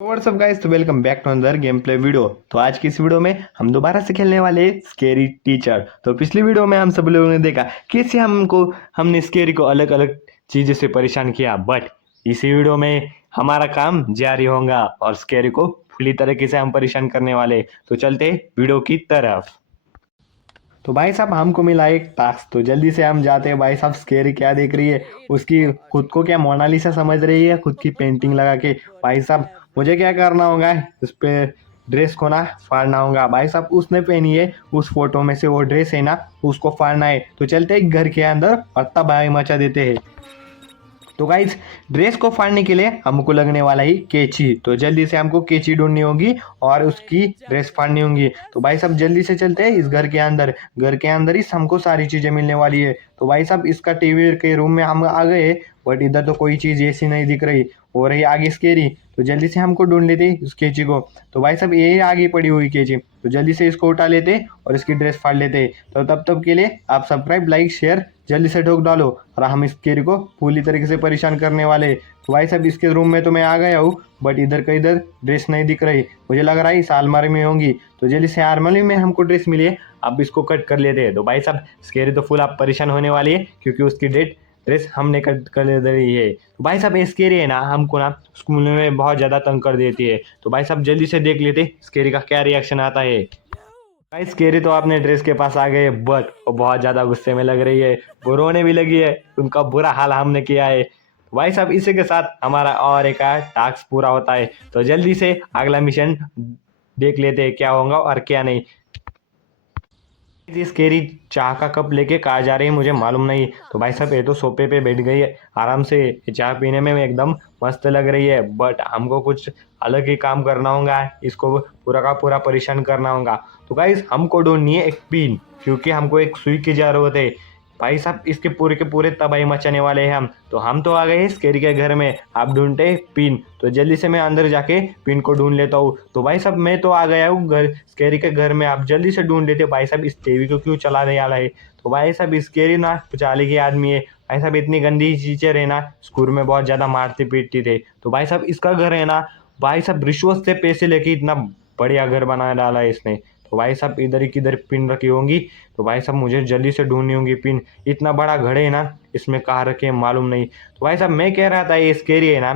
WhatsApp guys, तो welcome back to another game play video. तो आज की इस वीडियो में हम दोबारा से खेलने वाले स्केरी टीचर। तो पिछली वीडियो में हम सब लोगों ने देखा कैसे हमने स्केरी को अलग अलग चीजों से परेशान किया, बट इसी वीडियो में हमारा काम जारी होगा और स्केरी को पूरी तरीके से हम परेशान करने वाले। तो चलते वीडियो की तरफ। तो भाई साहब हमको मिला एक टास्क, तो जल्दी से हम जाते हैं। भाई साहब स्केरी क्या देख रही है, उसकी खुद को क्या मोनालिसा समझ रही है खुद की पेंटिंग लगा के। भाई साहब मुझे क्या करना होगा, उस पे ड्रेस को ना फाड़ना होगा। भाई साहब उसने पहनी है उस फोटो में से वो ड्रेस है ना, उसको फाड़ना है। तो चलते हैं घर के अंदर और तबाही मचा देते हैं। तो गाइज ड्रेस को फाड़ने के लिए हमको लगने वाला ही कैंची, तो जल्दी से हमको कैंची ढूंढनी होगी और उसकी ड्रेस फाड़नी होगी। तो भाई साहब जल्दी से चलते हैं इस घर के अंदर। घर के अंदर ही हमको सारी चीजें मिलने वाली है। तो भाई साहब इसका टीवी के रूम में हम आ गए, बट इधर तो कोई चीज ऐसी नहीं दिख रही, हो रही आगे स्केरी। तो जल्दी से हमको ढूंढ लेते इस कैंची को। तो भाई साहब ये आगे पड़ी हुई कैंची, तो जल्दी से इसको उठा लेते और इसकी ड्रेस फाड़ लेते। तो तब तक के लिए आप सब्सक्राइब लाइक शेयर जल्दी से ठोक डालो और हम इस केरी को पूरी तरीके से परेशान करने वाले। तो भाई साहब इसके रूम में तो मैं आ गया हूँ, बट इधर का इधर ड्रेस नहीं दिख रही, मुझे लग रहा है इस अलमारी में होंगी। तो जल्दी से अलमारी में हमको ड्रेस मिली है, अब इसको कट कर लेते हैं। तो भाई साहब स्केरी तो फुल आप परेशान होने वाली है क्योंकि उसकी ड्रेस हमने कट कर दे रही है। तो भाई साहब ये स्केरी है ना, हमको ना स्कूल में बहुत ज़्यादा तंग कर देती है। तो भाई साहब जल्दी से देख लेते स्केरी का क्या रिएक्शन आता है। गाइस स्केरी तो अपने ड्रेस के पास आ गए, बट वो बहुत ज्यादा गुस्से में लग रही है, वो रोने भी लगी है। उनका बुरा हाल हमने किया है। भाई साहब इसी के साथ हमारा और एक टास्क पूरा होता है। तो जल्दी से अगला मिशन देख लेते हैं क्या होगा और क्या नहीं। ये स्केरी चाय का कप लेके कहाँ जा रही है मुझे मालूम नहीं। तो भाई साहब ये तो सोफे पे बैठ गई है आराम से, ये चाय पीने में एकदम मस्त लग रही है, बट हमको कुछ अलग ही काम करना होगा, इसको पूरा का पूरा परेशान करना होगा। तो गाइस हमको ढूंढनी है एक पिन, क्योंकि हमको एक सुई की जरूरत है। भाई साहब इसके पूरे के पूरे तबाही मचाने वाले हैं हम। तो हम तो आ गए हैं स्केरी के घर में, आप ढूंढते पिन। तो जल्दी से मैं अंदर जाके पिन को ढूंढ लेता हूँ। तो भाई साहब मैं तो आ गया हूँ घर स्केरी के घर में, आप जल्दी से ढूंढ लेते। भाई साहब इस टीवी को क्यों चलाने वाला है। तो भाई साहब स्केरी ना चाले के आदमी है। भाई साहब इतनी गंदी टीचर है ना, स्कूल में बहुत ज्यादा मारती पीटती थे। तो भाई साहब इसका घर है ना, भाई साहब रिश्वत से पैसे लेके इतना बढ़िया घर बना डाला है इसने। तो भाई साहब इधर ही किधर पिन रखी होंगी। तो भाई साहब मुझे जल्दी से ढूंढनी होंगी पिन, इतना बड़ा घर है ना, इसमें कहाँ रखे मालूम नहीं। तो भाई साहब मैं कह रहा था ये स्केरी है ना,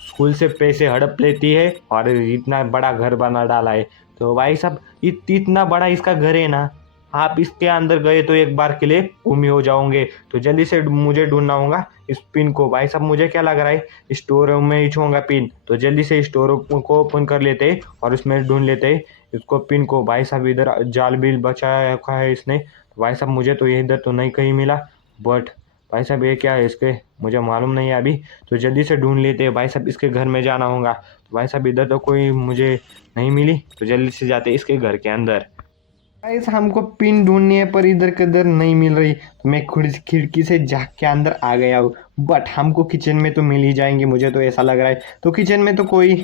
स्कूल से पैसे हड़प लेती है और इतना बड़ा घर बना डाला है। तो भाई साहब इतना बड़ा इसका घर है ना, आप इसके अंदर गए तो एक बार के लिए गुम हो जाओगे। तो जल्दी से मुझे ढूंढना होगा इस पिन को। भाई साहब मुझे क्या लग रहा है स्टोर रूम में ही होगा पिन। तो जल्दी से स्टोर रूम को ओपन कर लेते हैं और उसमें ढूंढ लेते हैं इसको पिन को। भाई साहब इधर जाल बिल बचाया रखा है इसने। तो भाई साहब मुझे तो ये इधर तो नहीं कहीं मिला, बट भाई साहब ये क्या है इसके, मुझे मालूम नहीं है अभी। तो जल्दी से ढूंढ लेते हैं, भाई साहब इसके घर में जाना होगा। तो भाई साहब इधर तो कोई मुझे नहीं मिली, तो जल्दी से जाते हैं इसके घर के अंदर। गाइस हमको पिन ढूंढनी है पर इधर किधर नहीं मिल रही। तो मैं खिड़की से झाँक के अंदर आ गया हूँ, बट हमको किचन में तो मिल ही जाएंगे, मुझे तो ऐसा लग रहा है। तो किचन में तो कोई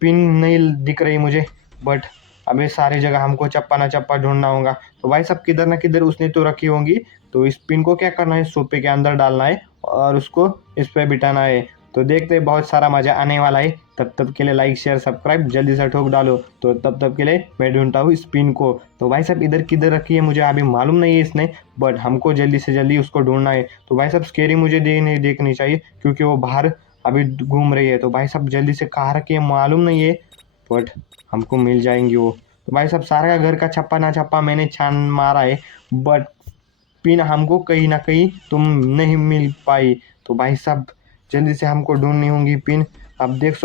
पिन नहीं दिख रही मुझे, बट अबे सारी जगह हमको चप्पा ना चप्पा ढूंढना होगा। तो भाई साहब किधर ना किधर उसने तो रखी होंगी। तो इस पिन को क्या करना है, सोफे के अंदर डालना है और उसको इस पे बिठाना है। तो देखते हैं बहुत सारा मजा आने वाला है। तब तक के लिए लाइक शेयर सब्सक्राइब जल्दी से ठोक डालो। तो तब तक के लिए मैं ढूंढता हूँ इस पिन को। तो भाई साहब इधर किधर रखी है मुझे अभी मालूम नहीं है इसने, बट हमको जल्दी से जल्दी उसको ढूंढना है। तो भाई साहब स्केरी मुझे नहीं देखनी चाहिए क्योंकि वो बाहर अभी घूम रही है। तो भाई साहब जल्दी से कहाँ रखी है मालूम नहीं है, बट हमको मिल जाएंगी वो। तो भाई साहब सारा घर का छप्पा ना छप्पा मैंने छान मारा है, बट पिन हमको कहीं ना कहीं तुम नहीं मिल पाई। तो भाई साहब जल्दी से हमको ढूंढनी होंगी पिन। आप देख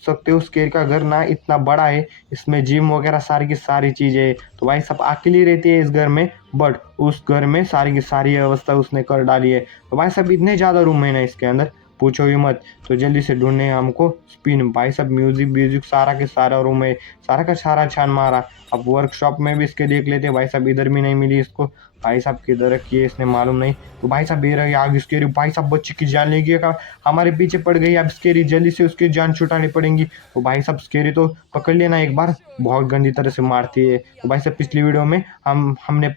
सकते हो स्केर का घर ना इतना बड़ा है, इसमें जिम वगैरह सारी की सारी चीज़ें है। तो भाई साहब अकेली रहती है इस घर में, बट उस घर में सारी की सारी व्यवस्था उसने कर डाली है। तो भाई साहब इतने ज़्यादा रूम है ना इसके अंदर, पूछो ही मत। तो जल्दी से ढूंढने हमको स्पिन। भाई साहब म्यूजिक म्यूजिक सारा के सारा रूम है, सारा का सारा छान मारा। अब वर्कशॉप में भी इसके देख लेते। भाई साहब इधर भी नहीं मिली इसको, भाई साहब किधर रखी है इसने मालूम नहीं। तो भाई साहब बेर आग स्केरी, भाई साहब बच्चे की जान लेगी का हमारे पीछे पड़ गई। अब स्केरी जल्दी से उसकी जान छुटानी पड़ेगी। तो भाई साहब स्केरी तो पकड़ लेना एक बार, बहुत गंदी तरह से मारती है। तो भाई साहब पिछली वीडियो में हमने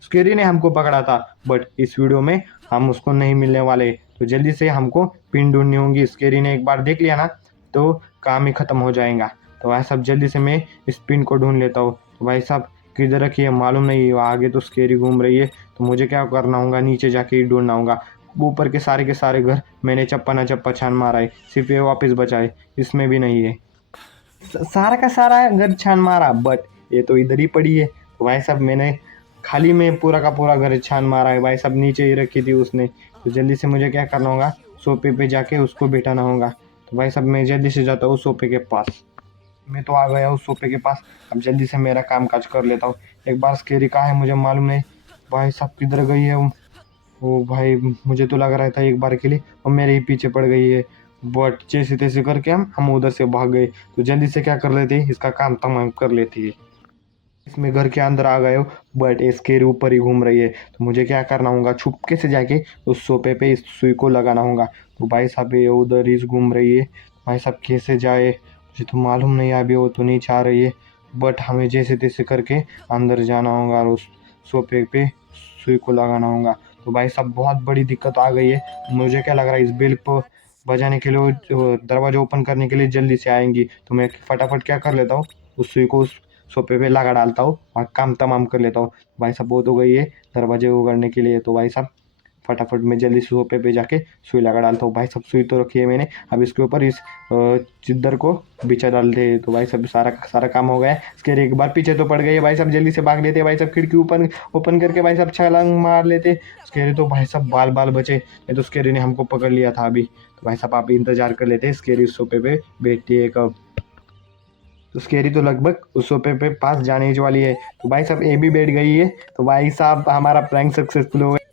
स्केरी ने हमको पकड़ा था, बट इस वीडियो में हम उसको नहीं मिलने वाले। तो जल्दी से हमको पिन ढूंढनी होंगी। स्केरी ने एक बार देख लिया ना तो काम ही ख़त्म हो जाएगा। तो भाई साहब जल्दी से मैं इस पिन को ढूंढ लेता हूँ। तो भाई साहब किधर रखी है मालूम नहीं, आगे तो स्केरी घूम रही है। तो मुझे क्या करना होगा, नीचे जाके ही ढूंढना होगा। ऊपर के सारे घर मैंने चप्पा ना चप्पा छान मारा है, सिर्फ ये वापस बचा है, इसमें भी नहीं है। सारा का सारा घर छान मारा, बट ये तो इधर ही पड़ी है। तो भाई साहब मैंने खाली में पूरा का पूरा घर छान मारा है। भाई साहब नीचे ही रखी थी उसने। तो जल्दी से मुझे क्या करना होगा, सोफे पे जाके उसको बिठाना होगा। तो भाई साहब मैं जल्दी से जाता हूँ सोफे के पास। मैं तो आ गया हूँ सोफे के पास। अब जल्दी से मेरा काम काज कर लेता हूँ। एक बार स्केरी कहाँ है मुझे मालूम नहीं। भाई साहब किधर गई है वो भाई, मुझे तो लग रहा था एक बार के लिए वो मेरे ही पीछे पड़ गई है। बट जैसे तैसे करके हम उधर से भाग गए। तो जल्दी से क्या कर लेते हैं, इसका काम तमाम कर लेती है। इसमें घर के अंदर आ गए हो, बट इसके ऊपर ही घूम रही है। तो मुझे क्या करना होगा, छुपके से जाके उस सोफे पे इस सुई को लगाना होगा। तो भाई साहब ये उधर ही घूम रही है। भाई साहब कैसे जाए मुझे तो मालूम नहीं, अभी वो तो नहीं चाह रही है। बट हमें जैसे तैसे करके अंदर जाना होगा और उस सोफे पे सुई को लगाना होगा। तो भाई साहब बहुत बड़ी दिक्कत आ गई है। मुझे क्या लग रहा है, इस बेल को बजाने के लिए वो दरवाजा ओपन करने के लिए जल्दी से आएंगी। तो मैं फटाफट क्या कर लेता हूँ, उस सुई को उस सोफे पे लगा डालता हूँ और काम तमाम कर लेता हूँ। भाई साहब बहुत हो गई है दरवाजे उगड़ने के लिए। तो भाई साहब फटाफट मैं जल्दी सोफे पे जाके सुई लगा डालता हूँ। भाई साहब सुई तो रखी है मैंने, अब इसके ऊपर इस चिद्दर को बिछा डालते हैं। तो भाई साहब सारा सारा काम हो गया है। इसके एक बार पीछे तो पड़ गई है। भाई साहब जल्दी से भाग लेते हैं। भाई साहब खिड़की ओपन ओपन करके भाई साहब छलांग मार लेते। स्केरी तो भाई साहब बाल बाल बचे, नहीं तो स्केरी ने हमको पकड़ लिया था अभी। तो भाई साहब आप इंतजार कर लेते हैं, स्केरी सोफे पे बैठती है कब। तो स्केरी तो लगभग उस सोफे पे पास जाने ही वाली है। तो भाई साहब ये भी बैठ गई है। तो भाई साहब हमारा प्रैंक सक्सेसफुल हो गया।